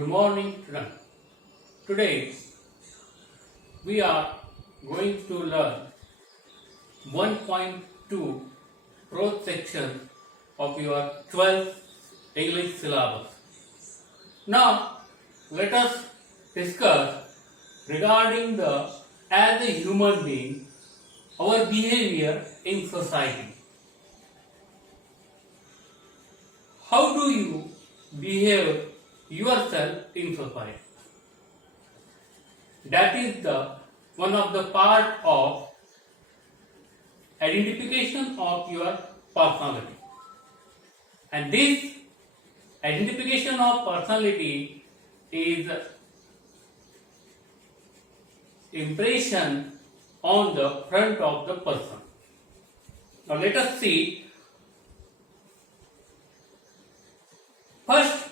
Good morning, children. Today we are going to learn 1.2 growth section of your 12th English syllabus. Now let us discuss regarding the as a human being our behavior in society. How do you behave yourself in society? That is the one of the part of identification of your personality. And this identification of personality is impression on the front of the person. Now let us see. First,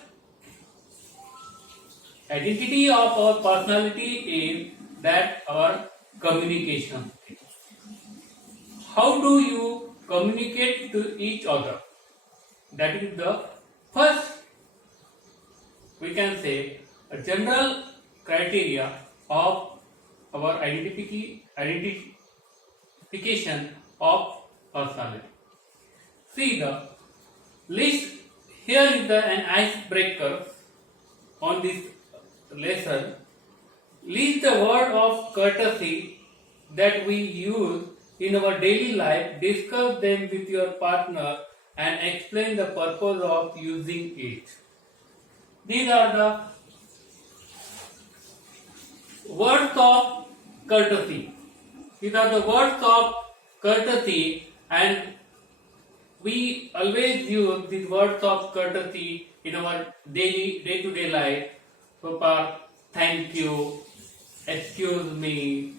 identity of our personality is that our communication. How do you communicate to each other? That is the first, we can say, a general criteria of our identification of personality. See the list. Here is an icebreaker on this lesson. List the word of courtesy that we use in our daily life, discuss them with your partner and explain the purpose of using it. These are the words of courtesy. These are the words of courtesy, and we always use these words of courtesy in our daily day-to-day life. So for thank you, excuse me,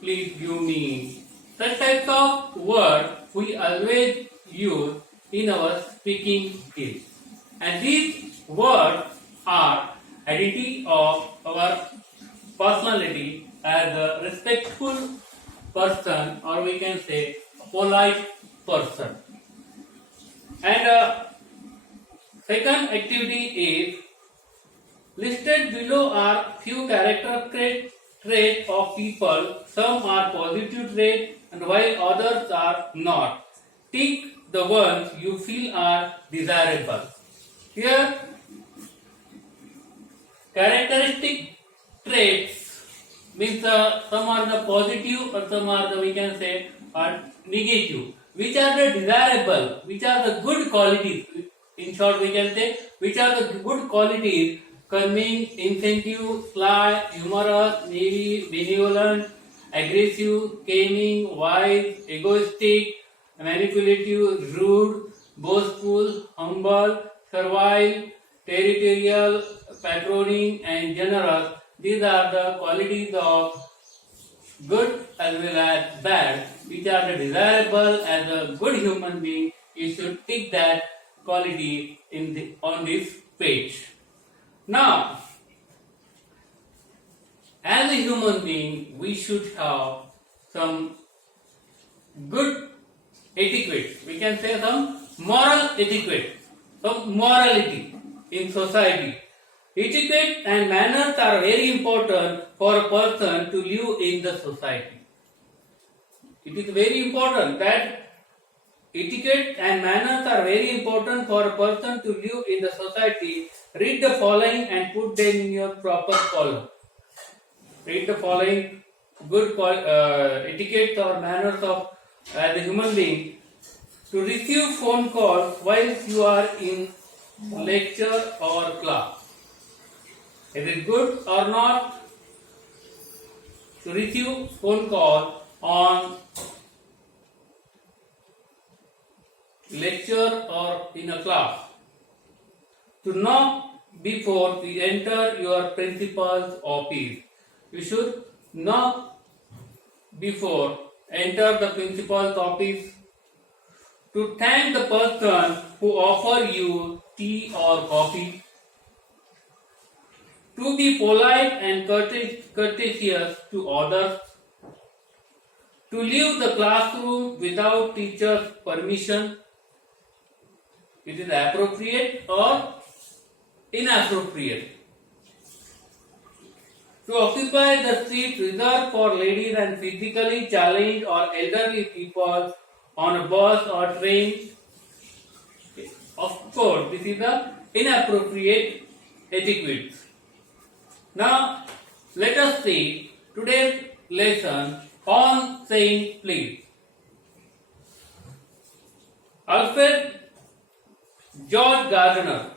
please give me. Such types of words we always use in our speaking skills. And these words are identity of our personality as a respectful person, or we can say a polite person. And second activity is listed below are few character traits of people. Some are positive traits and while others are not. Tick the ones you feel are desirable. Here, characteristic traits means some are the positive or some are the, we can say, are negative. Which are the desirable? Which are the good qualities? In short, we can say which are the good qualities: cunning, incentive, sly, humorous, needy, benevolent, aggressive, cunning, wise, egoistic, manipulative, rude, boastful, humble, servile, territorial, patroning, and generous. These are the qualities of good as well as bad, which are the desirable. As a good human being, you should tick that quality on this page. Now, as a human being, we should have some good etiquette. We can say some moral etiquette, some morality in society. Etiquette and manners are very important for a person to live in the society. It is very important that etiquette and manners are very important for a person to live in the society. Read the following and put them in your proper column. Read the following good etiquette or manners of as a human being. To receive phone calls while you are in lecture or class. Is it good or not to receive phone call on lecture or in a class? To knock before you enter your principal's office. You should knock before enter the principal's office. To thank the person who offer you tea or coffee. To be polite and courteous to others. To leave the classroom without teacher's permission. It is appropriate or inappropriate. to occupy the seat reserved for ladies and physically challenged or elderly people on a bus or train. Of course, this is the inappropriate etiquette. Now, let us see today's lesson on saying please. Alfred George Gardner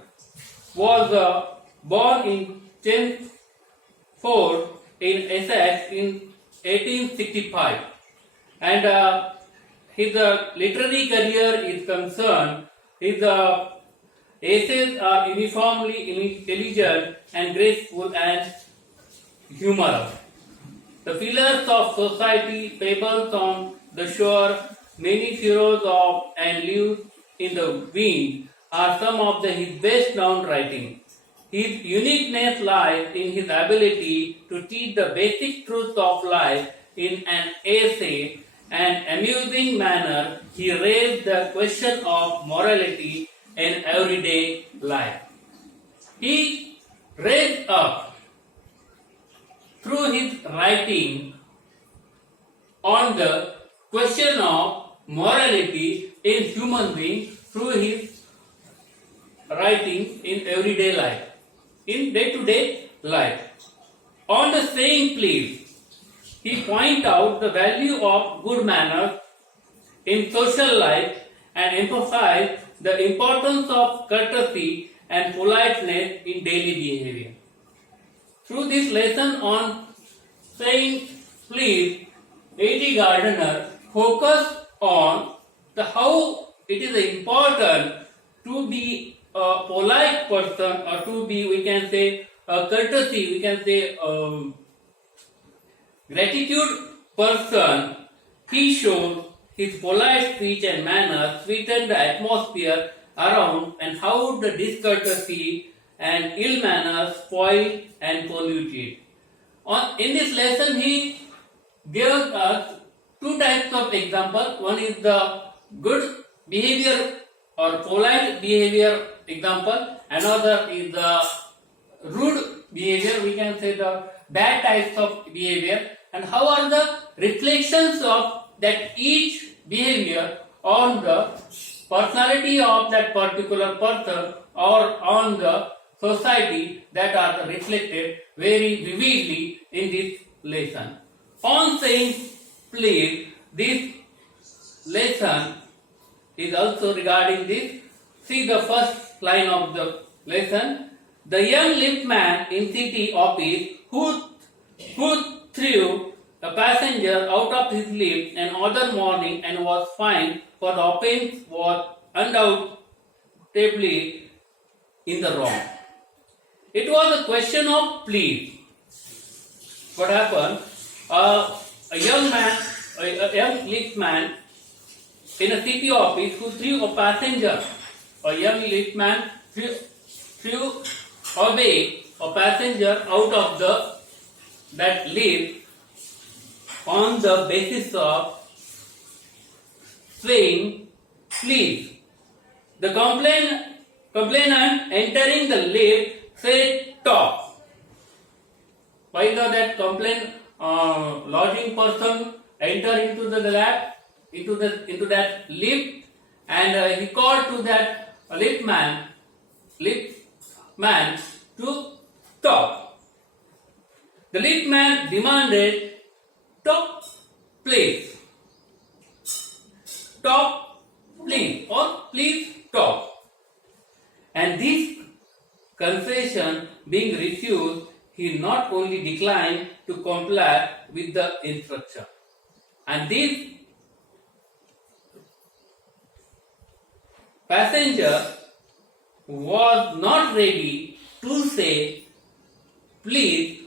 was born in Chelmsford in Essex in 1865, and his literary career is concerned. His essays are uniformly elegant and graceful and humorous. The pillars of society, fables on the shore, many furrows of and leaves in the wind are some of his best known writing. His uniqueness lies in his ability to teach the basic truths of life in an essay and amusing manner. He raised the question of morality in everyday life. He raised up through his writing on the question of morality in human beings through his writing in everyday life, in day-to-day life. On the saying please, he points out the value of good manners in social life and emphasizes the importance of courtesy and politeness in daily behavior. Through this lesson on saying please, A.T. Gardner focused on the how it is important to be a polite person, or to be, we can say, a courtesy, we can say, gratitude person. He shows his polite speech and manner sweeten the atmosphere around, and how the discourtesy and ill manners spoil and pollute it. In this lesson, he gave us two types of example. One is the good behavior or polite behavior example. Another is the rude behavior, we can say the bad types of behavior, and how are the reflections of that each behavior on the personality of that particular person or on the society, that are reflected very vividly in this lesson. On saying please, this lesson is also regarding this. See the first line of the lesson. The young liftman in city office who threw a passenger out of his lift another morning and was fined for the offense was undoubtedly in the wrong. It was a question of please. What happened? A young liftman in a city office who threw a passenger. A young liftman threw away a passenger out of that lift on the basis of saying please. The complainant entering the lift said stop. While that lodging person enter into the lab, into that lift, and he called to that liftman to stop. The liftman demanded, stop, please. Stop, please, or please stop. And this concession being refused, he not only declined to comply with the instruction, and this passenger was not ready to say please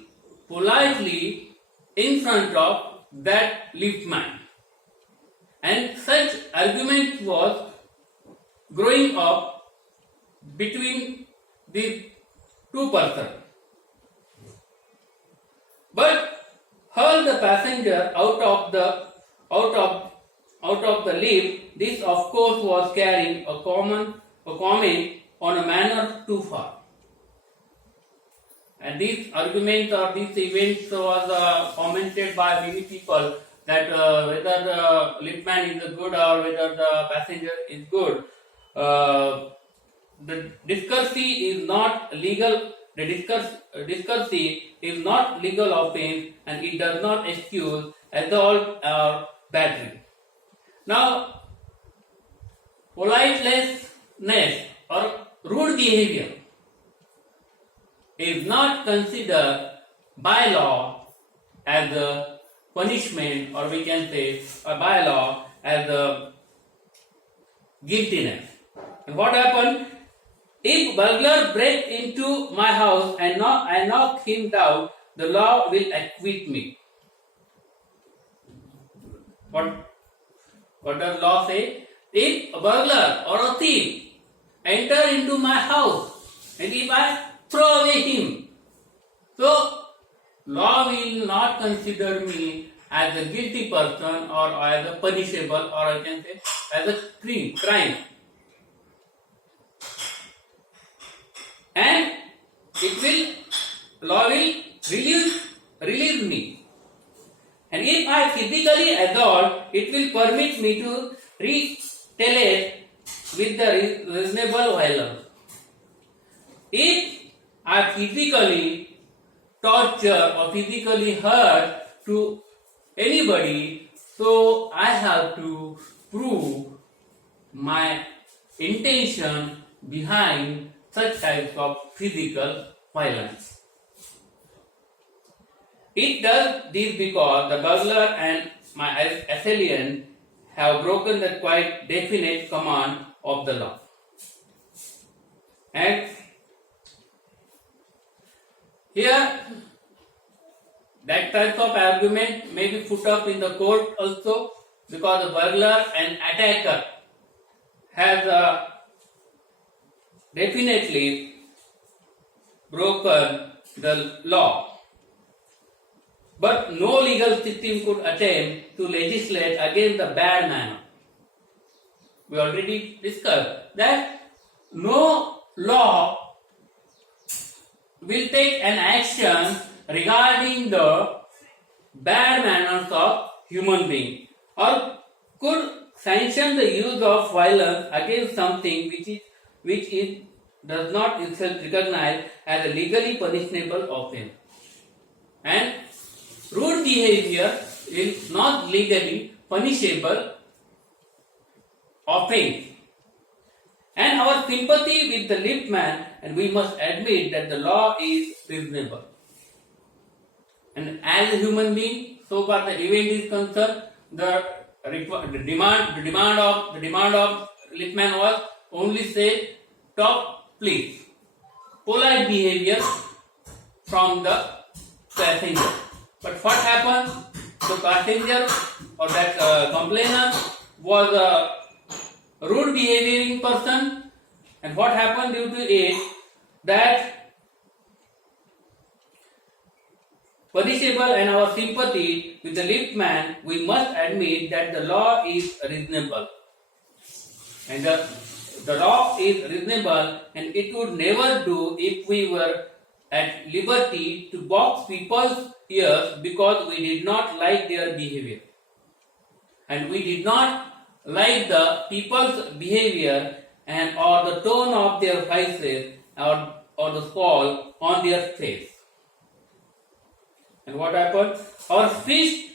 politely in front of that liftman, and such argument was growing up between these two persons. But hurl the passenger out of the lift. This, of course, was carrying a comment on a manner too far. And these arguments or these events was commented by many people that whether the liftman is good or whether the passenger is good. The discourtesy is not legal. The discourtesy is not legal offense, and it does not excuse assault or battery. Now, politeness or rude behavior is not considered by law as a punishment, or we can say by law as a guiltiness. And what happened? If burglar break into my house and I knock him down, the law will acquit me. What does law say? If a burglar or a thief enter into my house and if I throw away him, so law will not consider me as a guilty person or as a punishable, or I can say as a crime. And law will release me. And if I physically assault, it will permit me to retaliate with the reasonable violence. If I physically torture or physically hurt to anybody, so I have to prove my intention behind such types of physical violence. It does this because the burglar and my assailant have broken the quite definite command of the law. And here, that type of argument may be put up in the court also, because the burglar and attacker has definitely broken the law. But no legal system could attempt to legislate against the bad manner. We already discussed that no law will take an action regarding the bad manners of human being, or could sanction the use of violence against something which does not itself recognize as a legally punishable offense. And rude behavior is not legally punishable offense. And our sympathy with the liftman, and we must admit that the law is reasonable. And as a human being, so far the event is concerned, the demand of liftman was only say, "Stop, please." Polite behavior from the passenger. But what happened? The passenger or that complainant was a rude behaving person, and what happened due to it? That punishable, and our sympathy with the liftman, we must admit that the law is reasonable. And the law is reasonable, and it would never do if we were at liberty to box people's ears because we did not like their behavior. And we did not like the people's behavior and or the tone of their voices or the scowl on their face. And what happened? Our fish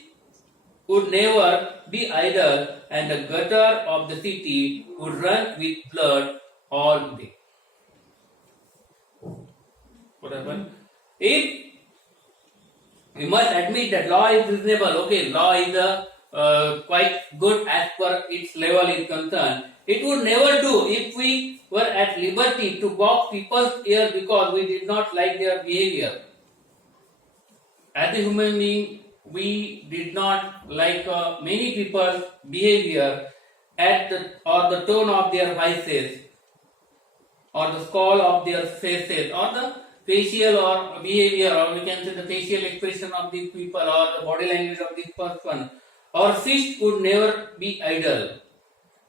would never be idle, and the gutter of the city would run with blood all day. What happened? If we must admit that law is reasonable, okay, law is quite good as per its level is concerned. It would never do if we were at liberty to box people's ear because we did not like their behavior. As a human being, we did not like many people's behavior or the tone of their voices, or the scowl of their faces, or the facial or behavior, or we can say the facial expression of these people, or the body language of this person. Our fish would never be idle,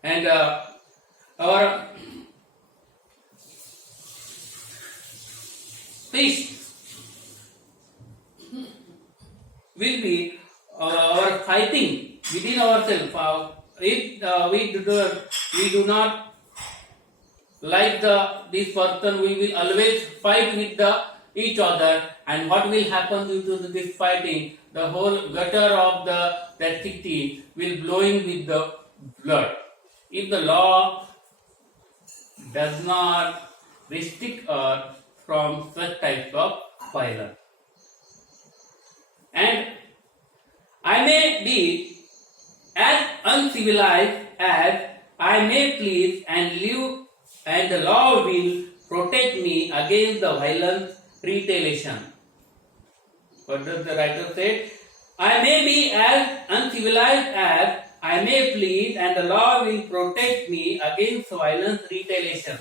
and our fish will be our fighting within ourselves. If we do not like this person, we will always fight with each other, and what will happen due to this fighting? The whole gutter of that city will blowing with the blood. If the law does not restrict us from such types of violence, and I may be as uncivilized as I may please and live, and the law will protect me against the violent retaliation. What does the writer say? I may be as uncivilized as I may please, and the law will protect me against violent retaliation.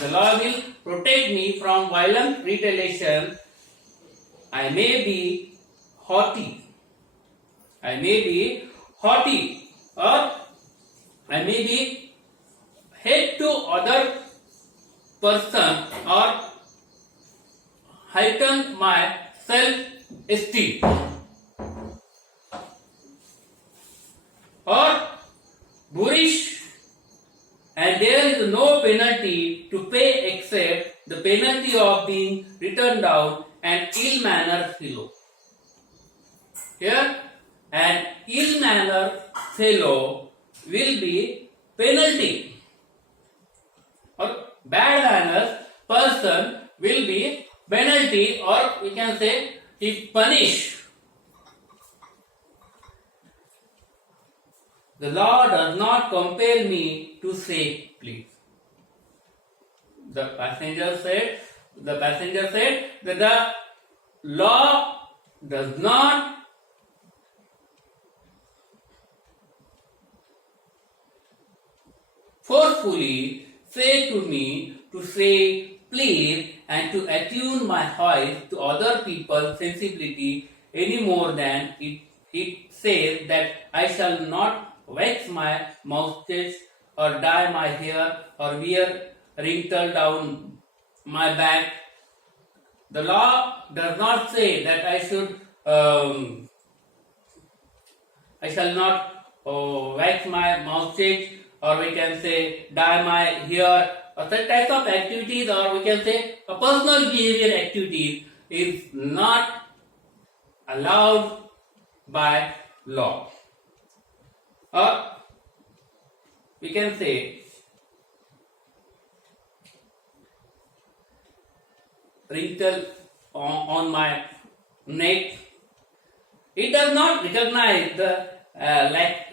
The law will protect me from violent retaliation. I may be haughty. I may be haughty, or I may be hate to other person, or heighten my self-esteem, or boorish, and there is no penalty to pay except the penalty of being written down an ill-mannered fellow. Here, an ill-mannered fellow will be penalty, or bad manners person will be penalty, or we can say if punish. The law does not compel me to say please. The passenger said that the law does not forcefully say to me to say please and to attune my voice to other people's sensibility any more than it says that I shall not wax my moustache or dye my hair or wear wrinkle down my back. The law does not say that I shall not wax my moustache, or we can say dye my hair, or such types of activities, or we can say a personal behavior activities is not allowed by law. Or we can say wrinkle on my neck. It does not recognize the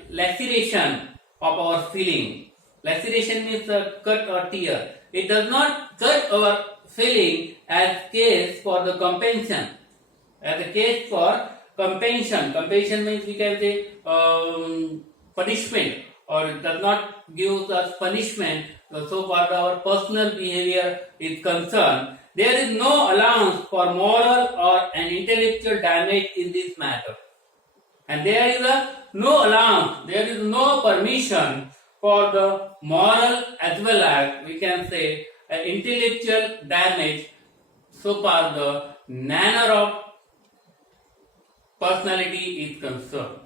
laceration of our feeling. Laceration means a cut or tear. It does not cut our feeling as case for the compensation. As a case for compensation. Compensation means we can say punishment, or it does not give us punishment so far our personal behavior is concerned. There is no allowance for moral or an intellectual damage in this matter, and there is no allowance, there is no permission for the moral as well as we can say intellectual damage so far the manner of personality is concerned,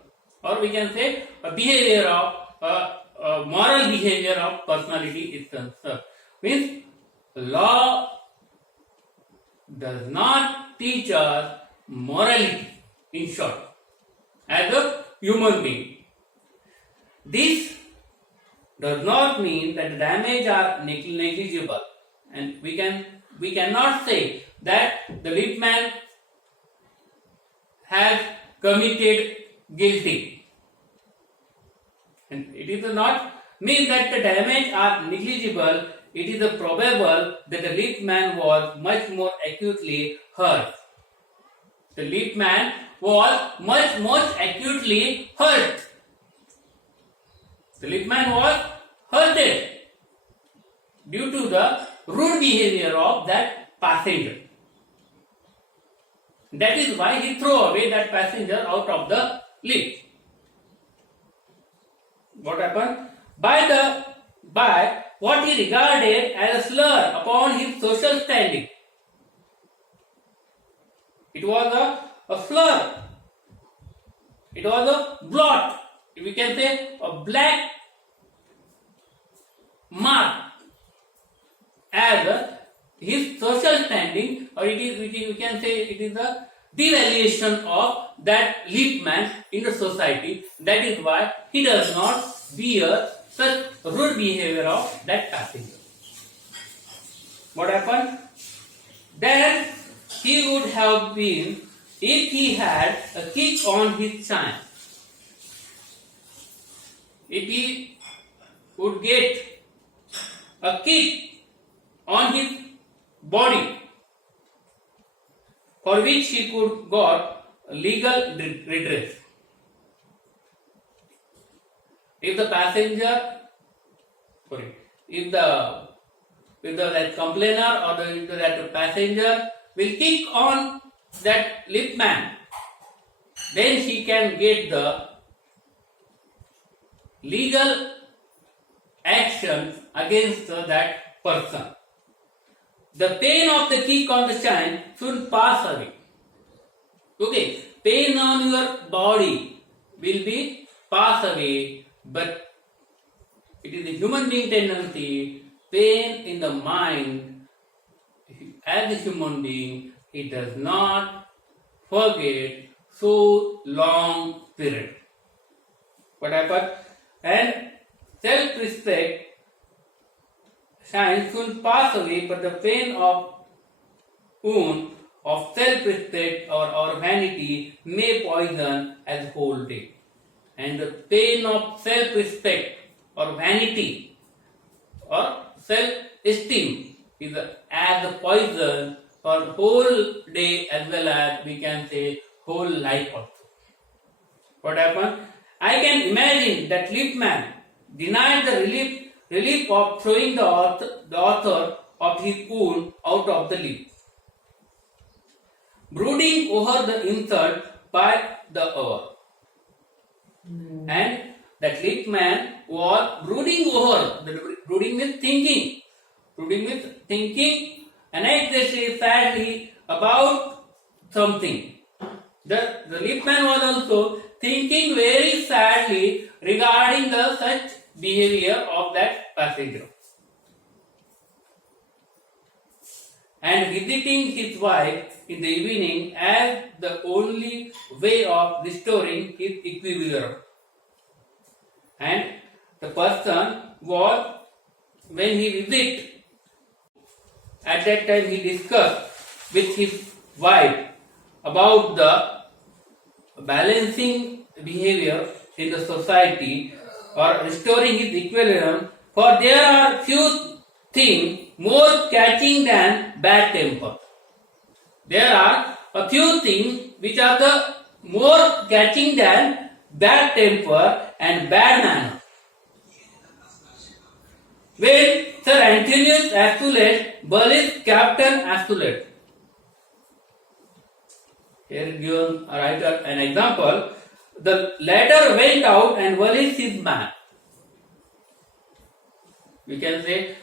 or we can say a behavior of moral behavior of personality is concerned. Means law does not teach us morality, in short, as a human being. This does not mean that the damage are negligible, and we cannot say that the lead man has committed guilty, and it is not mean that the damage are negligible. It is probable that the lead man was much more acutely hurt. The lead man was much acutely hurt. The lead man was hurted due to the rude behavior of that passenger. That is why he threw away that passenger out of the lift. What happened? By what he regarded as a slur upon his social standing. It was a slur It was a blot. We can say a black mark as his social standing, or we can say it is the devaluation of that liftman in the society. That is why he does not bear such rude behavior of that passenger. What happened? Then he would have been if he had a kick on his chain. If he would get a kick on his body, for which he could got legal redress. If the passenger, if the complainer or that passenger will kick on that liftman, then he can get the legal action against that person. The pain of the kick on the chain should pass away. Okay, pain on your body will be pass away, but it is a human being tendency. Pain in the mind, as a human being, he does not forget so long period. What happened? And self-respect shine soon pass away, but the pain of wound of self-respect or vanity may poison as whole day. And the pain of self-respect or vanity or self-esteem is as a poison for whole day as well as we can say whole life also. What happened? I can imagine that liftman denied the relief of throwing the author of his wound out of the lift, brooding over the insult by the hour. And that liftman was brooding over, brooding means thinking, anxiously, sadly about something. The liftman was also thinking very sadly regarding the such behavior of that passenger. And visiting his wife in the evening as the only way of restoring his equilibrium. And the person was, when he visited, at that time he discussed with his wife about the balancing behavior in the society or restoring his equilibrium, for there are few things more catching than bad temper. There are a few things which are the more catching than bad temper and bad manner. When Sir Antonius Astolat bullied Captain Astolat, here given a writer an example, the latter went out and bullied his man. We can say,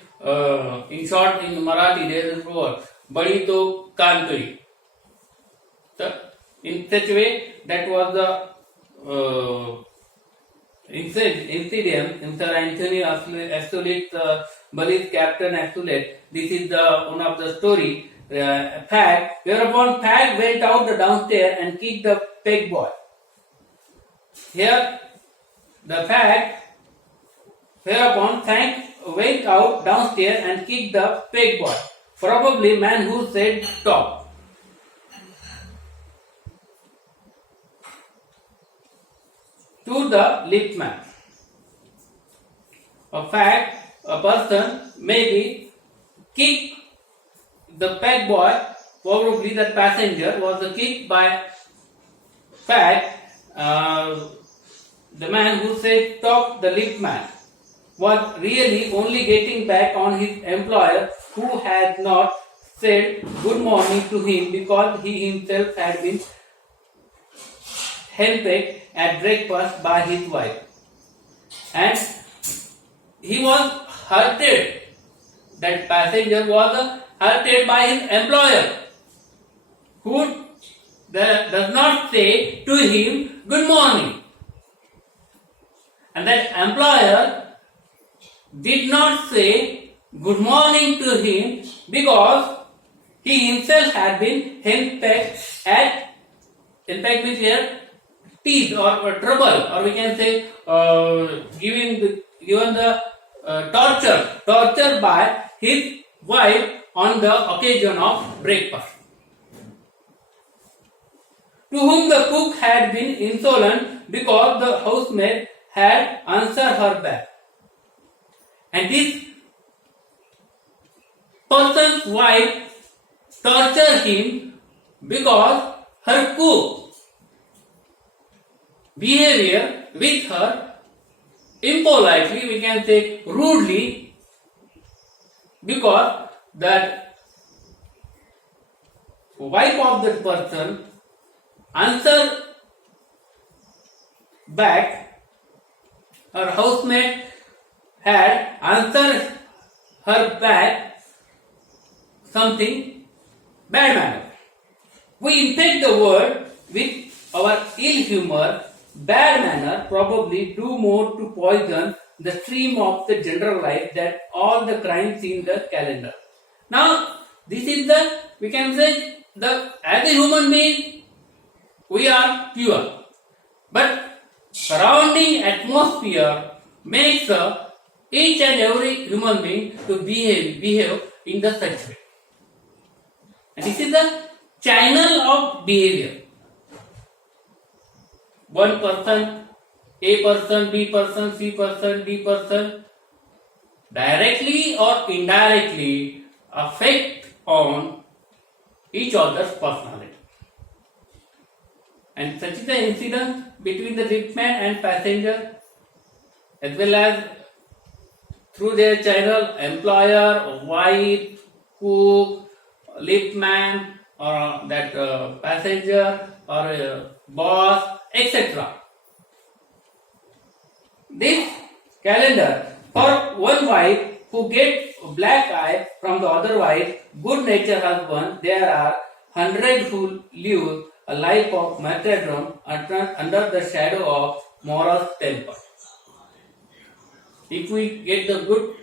in short, in Marathi there is a proverb, badi to kaan kari. So, in such way, that was the incident in Sir Anthony Astolat bullied Captain Astolat. This is the one of the story. Fag, whereupon Fag went out the downstairs and kicked the peg boy. Here, the Fag, whereupon Fag went out downstairs and kicked the peg boy. Probably man who said stop. To the liftman. A Fag, a person maybe kick the peg boy, probably that passenger was kicked by Fag, the man who said stop the liftman was really only getting back on his employer who had not said good morning to him because he himself had been henpecked at breakfast by his wife. And he was hurted. That passenger was hurted by his employer, who does not say to him good morning, and that employer did not say good morning to him because he himself had been henpecked at, henpecked means here teeth or trouble, or we can say given the torture by his wife on the occasion of breakfast, to whom the cook had been insolent because the housemaid had answered her back. And this person's wife tortured him because her cook behavior with her impolitely, we can say rudely, because that wife of that person answered back, her housemaid had answered her back something bad manner. We infect the world with our ill humor, bad manner probably do more to poison the stream of the general life than all the crimes in the calendar. Now, this is the, we can say, as a human being, we are pure. But surrounding atmosphere makes each and every human being to behave in the such way. And this is the channel of behavior. One person, A person, B person, C person, D person, directly or indirectly affect on each other's personality. And such is the incident between the liftman and passenger, as well as through their channel, employer, wife, cook, liftman, or that passenger, or boss, etc. This calendar, for one wife who gets black eye from the other wife, good natured husband, there are 100 who live a life of martyrdom under the shadow of moral temper. If we get the good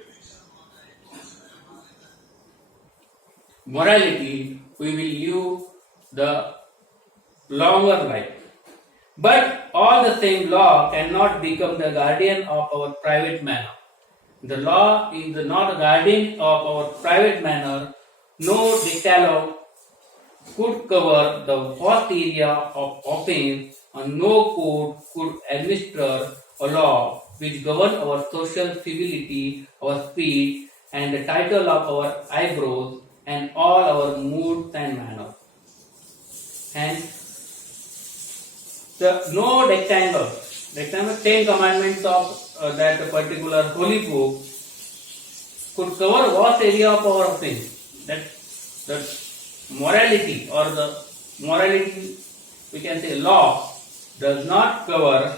morality, we will live the longer life. But all the same, law cannot become the guardian of our private manner. The law is not a guardian of our private manner. No decalogue could cover the vast area of offense, and no code could administer a law which govern our social civility, our speech, and the title of our eyebrows, and all our moods and manners. And no rectangle, 10 commandments of that particular holy book could cover vast area of our offense. That morality or the morality, we can say law, does not cover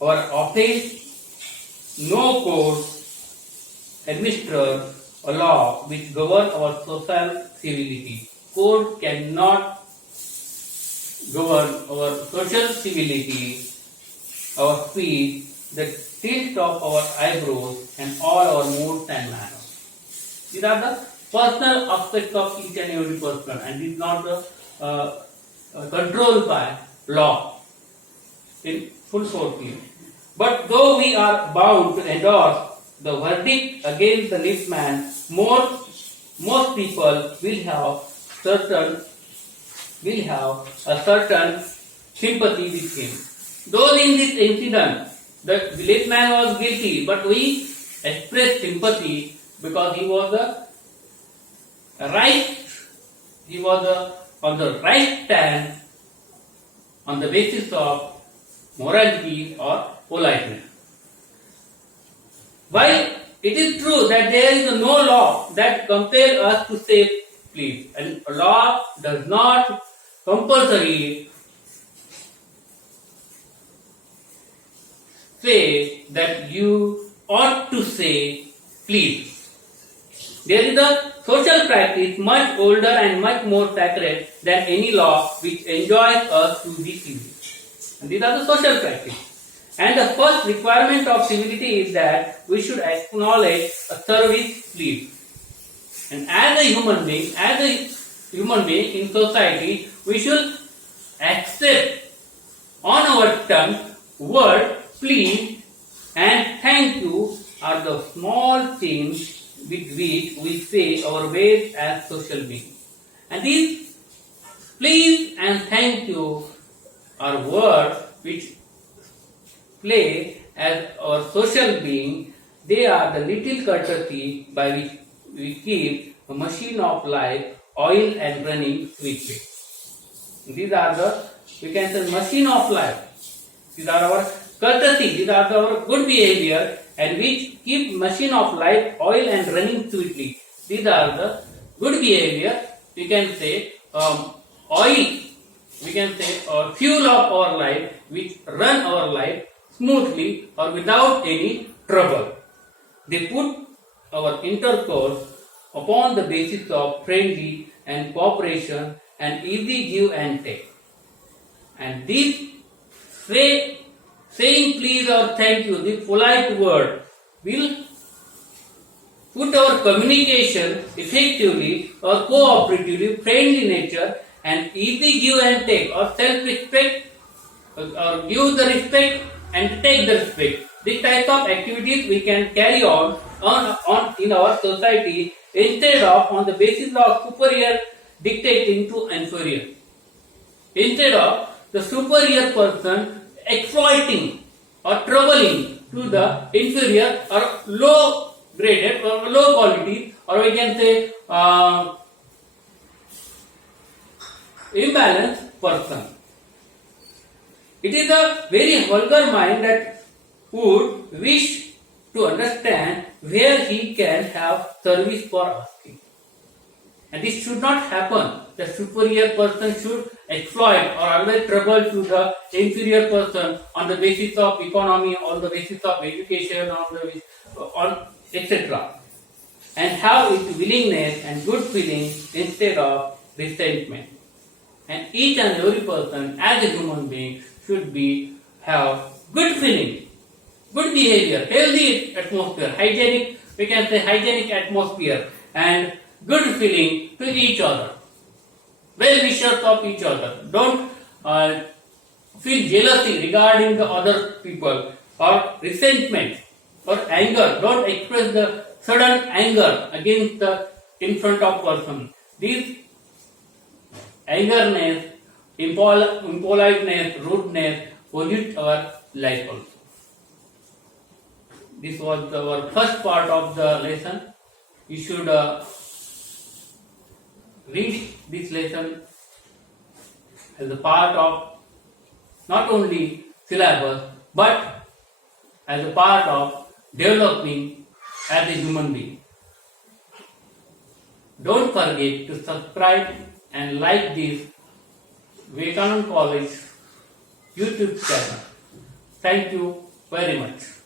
our offense. No code administer a law which govern our social civility. Code cannot govern our social civility, our speech, the tilt of our eyebrows, and all our moods and manners. These are the personal aspects of each and every person, and it is not controlled by law in full force. But though we are bound to endorse the verdict against the liftman, most people will have a certain sympathy with him. Though in this incident the liftman was guilty, but we express sympathy because he was on the right stand on the basis of morality or politeness. While it is true that there is no law that compels us to say please, and a law does not compulsory say that you ought to say please. There is a social practice much older and much more sacred than any law which enjoins us to be civil. And these are the social practice. And the first requirement of civility is that we should acknowledge a service please. And as a human being in society, we should accept on our tongue word please and thank you are the small things with which we say our ways as social beings. And these please and thank you are words which play as our social being. They are the little courtesy by which we keep a machine of life oil and running sweetly. These are the, we can say, machine of life. These are our courtesy, these are our good behavior and which keep machine of life oil and running sweetly. These are the good behavior, we can say oil, we can say fuel of our life which run our life smoothly or without any trouble. They put our intercourse upon the basis of friendly and cooperation and easy give and take. And this saying please or thank you, the polite word, will put our communication effectively or cooperatively, friendly nature and easy give and take or self-respect or give the respect and take the respect. This type of activities we can carry on in our society instead of on the basis of superior dictating to inferior. Instead of the superior person exploiting or troubling to the inferior or low graded or low quality, or we can say imbalanced person. It is a very vulgar mind that would wish to understand where he can have service for asking. And this should not happen. The superior person should exploit or always trouble to the inferior person on the basis of economy, on the basis of education, on etc. And have its willingness and good feeling instead of resentment. And each and every person as a human being should have good feeling, good behavior, healthy atmosphere, hygienic, we can say hygienic atmosphere and good feeling to each other. Well wishers of each other. Don't feel jealousy regarding the other people or resentment or anger. Don't express the sudden anger against the in front of person. This angerness, impoliteness, rudeness pollute our life also. This was our first part of the lesson. You should read this lesson as a part of not only syllabus but as a part of developing as a human being. Don't forget to subscribe and like this Vivekananda College YouTube channel. Thank you very much.